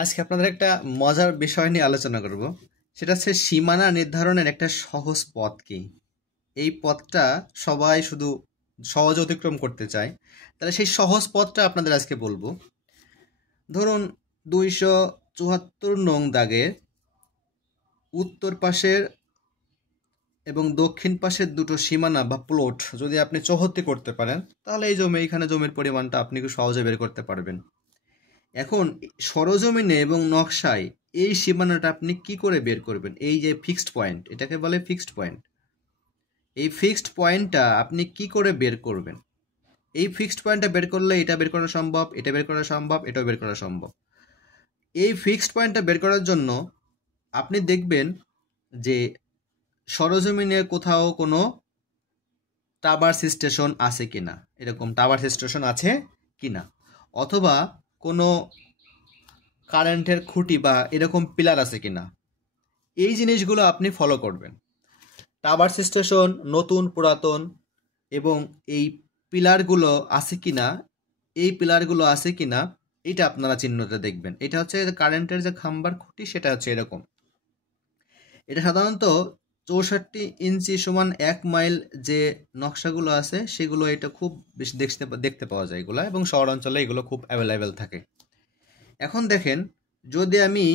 আজকে আপনাদের একটা মজার বিষয় নিয়ে আলোচনা করব। সেটা হচ্ছে সীমানা নির্ধারণের একটা সহজ পথ কি। এই পথটা সবাই শুধু সহজে অতিক্রম করতে চায়। তাহলে সেই সহজ পথটা আপনাদের আজকে বলবো। ধরুন 274 নং দাগের উত্তর পাশের এবং দক্ষিণ পাশের দুটো সীমানা বা প্লট যদি আপনি চৌহদ্দি করতে পারেন, তাহলে এইখানে জমির পরিমাণটা আপনি খুব সহজে বের করতে পারবেন। এখন সরজমিনে এবং নকশায় এই সীমানাটা আপনি কি করে বের করবেন? এই যে ফিক্সড পয়েন্ট, এটাকে বলে ফিক্সড পয়েন্ট। এই ফিক্সড পয়েন্টটা আপনি কি করে বের করবেন? এই ফিক্সড পয়েন্টটা বের করলে এটা বের করা সম্ভব, এটা বের করা সম্ভব, এটাও বের করা সম্ভব। এই ফিক্সড পয়েন্টটা বের করার জন্য আপনি দেখবেন যে সরজমিনে কোথাও কোনো টাওয়ার স্টেশন আছে কিনা, এরকম টাওয়ার স্টেশন আছে কিনা, অথবা কোনো কারেন্টের খুঁটি বা এরকম পিলার আছে কিনা, এই জিনিসগুলো আপনি ফলো করবেন। টাওয়ার স্টেশন নতুন পুরাতন এবং এই পিলারগুলো আছে কিনা, এই পিলারগুলো আছে কিনা এটা আপনারা চিহ্নটা দেখবেন। এটা হচ্ছে কারেন্টের যে খাম্বার খুঁটি, সেটা হচ্ছে এরকম। এটা সাধারণত 64 ইঞ্চি সমান 1 মাইল যে নকশাগুলো আছে সেগুলো এটা খুব বেশি দেখতে পাওয়া যায় এগুলো, এবং শহর অঞ্চলে এগুলো খুব অ্যাভেলেবেল থাকে। এখন দেখেন, যদি আমি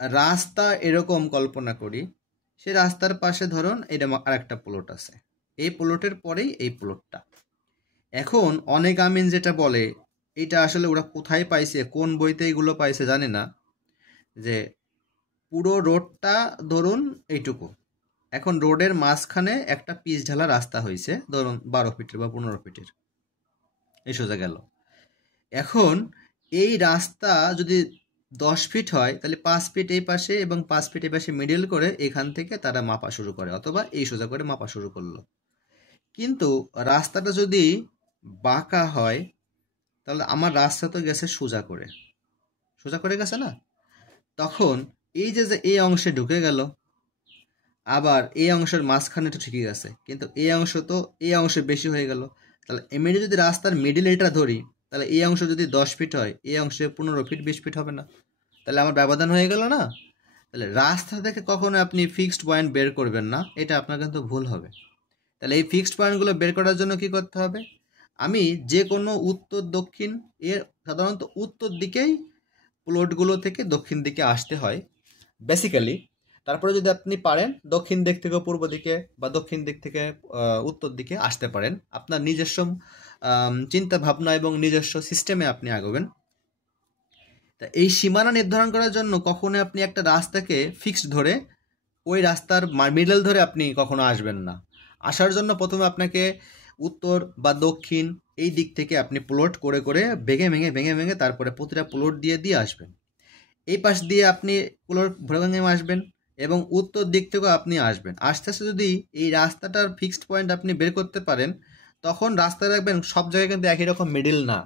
রাস্তা এরকম কল্পনা করি, সে রাস্তার পাশে ধরুন এটা আরেকটা প্লট আছে, এই প্লটের পরেই এই প্লটটা। এখন অনেক আমিন যেটা বলে, এটা আসলে ওরা কোথায় পাইছে, কোন বইতে এগুলো পাইছে জানে না, যে পুরো রোডটা ধরুন এইটুকু, এখন রোডের মাঝখানে একটা পিচ ঢালা রাস্তা হয়েছে ধরুন 12 ফিটের বা 15 ফিটের, এই সোজা গেল। এখন এই রাস্তা যদি 10 ফিট হয়, তাহলে 5 ফিট এই পাশে এবং 5 ফিট এই পাশে মিডিল করে এখান থেকে তারা মাপা শুরু করে, অথবা এই সোজা করে মাপা শুরু করলো। কিন্তু রাস্তাটা যদি বাঁকা হয়, তাহলে আমার রাস্তা তো গেছে সোজা করে, সোজা করে গেছে না, তখন এই যে যে এই অংশে ঢুকে গেল, আবার এই অংশের মাঝখানে তো ঠিকই আছে, কিন্তু এই অংশ তো এই অংশে বেশি হয়ে গেল। তাহলে এমনি যদি রাস্তার মিডিল এটা ধরি, তাহলে এই অংশ যদি 10 ফিট হয়, এই অংশে 15 ফিট 20 ফিট হবে না, তাহলে আমার ব্যবধান হয়ে গেল না। তাহলে রাস্তা থেকে কখনো আপনি ফিক্সড পয়েন্ট বের করবেন না, এটা আপনার কিন্তু ভুল হবে। তাহলে এই ফিক্সড পয়েন্টগুলো বের করার জন্য কি করতে হবে? আমি যে কোনো উত্তর দক্ষিণ, এর সাধারণত উত্তর দিকেই প্লটগুলো থেকে দক্ষিণ দিকে আসতে হয় বেসিক্যালি। তারপরে যদি আপনি পারেন দক্ষিণ দিক থেকে পূর্ব দিকে বা দক্ষিণ দিক থেকে উত্তর দিকে আসতে পারেন, আপনার নিজস্ব চিন্তা ভাবনা এবং নিজস্ব সিস্টেমে আপনি আগাবেন। তা এই সীমানা নির্ধারণ করার জন্য কখনো আপনি একটা রাস্তাকে ফিক্সড ধরে ওই রাস্তার মিডল ধরে আপনি কখনো আসবেন না। আসার জন্য প্রথমে আপনাকে উত্তর বা দক্ষিণ এই দিক থেকে আপনি প্লট করে করে ভেঙে ভেঙে তারপরে প্রতিটা প্লট দিয়ে দিয়ে আসবেন। এই পাশ দিয়ে আপনি প্লট ভেঙে আসবেন এবং উত্তর দিক থেকেও আপনি আসবেন। আস্তে আস্তে যদি এই রাস্তাটার ফিক্সড পয়েন্ট আপনি বের করতে পারেন, তখন রাস্তা রাখবেন সব জায়গায় কিন্তু একই রকম মিডিল না।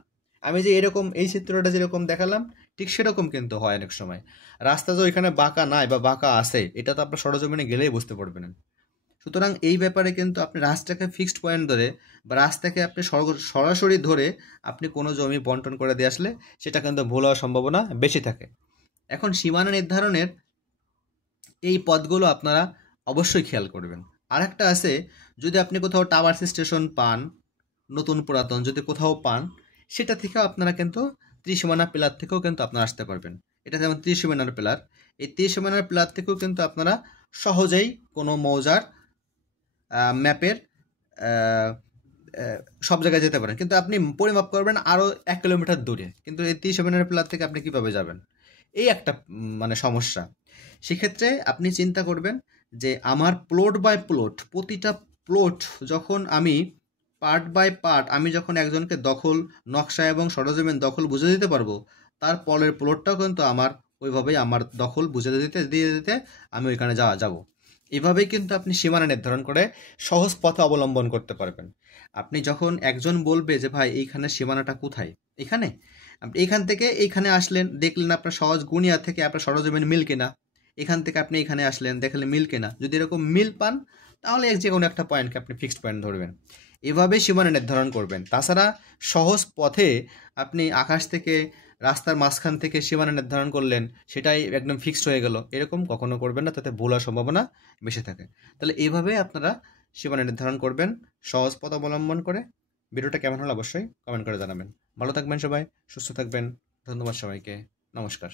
আমি যে এরকম এই চিত্রটা যেরকম দেখালাম, ঠিক সেরকম কিন্তু হয় অনেক সময়। রাস্তা যে ওইখানে বাঁকা নাই বা বাঁকা আছে, এটা তো আপনার সরজমিনে গেলেই বুঝতে পারবেন। সুতরাং এই ব্যাপারে কিন্তু আপনি রাস্তাকে ফিক্সড পয়েন্ট ধরে বা রাস্তাকে আপনি সরাসরি ধরে আপনি কোনো জমি বন্টন করে দিয়ে আসলে সেটা কিন্তু ভুল হওয়ার সম্ভাবনা বেশি থাকে। এখন সীমানা নির্ধারণের এই পথগুলো আপনারা অবশ্যই খেয়াল করবেন। আর একটা আছে, যদি আপনি কোথাও টাওয়ার স্টেশন পান, নতুন পুরাতন যদি কোথাও পান, সেটা থেকেও আপনারা কিন্তু ত্রিসীমানা পিলার থেকেও কিন্তু আপনারা আসতে পারবেন। এটা যেমন ত্রিসীমানার পিলার, এই ত্রিসীমানার পিলার থেকেও কিন্তু আপনারা সহজেই কোনো মৌজার ম্যাপের সব জায়গায় যেতে পারেন, কিন্তু আপনি পরিমাপ করবেন আরও 1 কিলোমিটার দূরে, কিন্তু এই 30 পিলার থেকে আপনি কিভাবে যাবেন? এই একটা মানে সমস্যা। সেক্ষেত্রে আপনি চিন্তা করবেন যে আমার প্লট বাই প্লট, প্রতিটা প্লট যখন আমি পার্ট বাই পার্ট আমি যখন একজনকে দখল নকশা এবং সরজমিন দখল বুঝে দিতে পারবো, তার পরের প্লটটাও কিন্তু আমার ওইভাবেই আমার দখল বুঝে দিয়ে দিতে আমি ওইখানে যাব। এভাবেই কিন্তু আপনি সীমানা নির্ধারণ করে সহজ পথে অবলম্বন করতে পারবেন। আপনি যখন একজন বলবে যে ভাই এইখানে সীমানাটা কোথায়, এখানে আপনি এখান থেকে এইখানে আসলেন, দেখলেন আপনার সহজ গুনিয়া থেকে আপনার সরজমিন মিল কিনা, এখান থেকে আপনি এখানে আসলেন, দেখলেন মিল কিনা, যদি এরকম মিল পান তাহলে যে কোনো একটা পয়েন্টকে আপনি ফিক্সড পয়েন্ট ধরবেন। এভাবে সীমানা নির্ধারণ করবেন। তাছাড়া সহজ পথে আপনি আকাশ থেকে রাস্তার মাঝখান থেকে সীমানা নির্ধারণ করলেন, সেটাই একদম ফিক্সড হয়ে গেল, এরকম কখনো করবেন না, তাতে ভুল হওয়ার সম্ভাবনা বেশি থাকে। তাহলে এইভাবে আপনারা সীমানা নির্ধারণ করবেন সহজ পথ অবলম্বন করে। ভিডিওটা কেমন হলো অবশ্যই কমেন্ট করে জানাবেন। ভালো থাকবেন সবাই, সুস্থ থাকবেন। ধন্যবাদ সবাইকে। নমস্কার।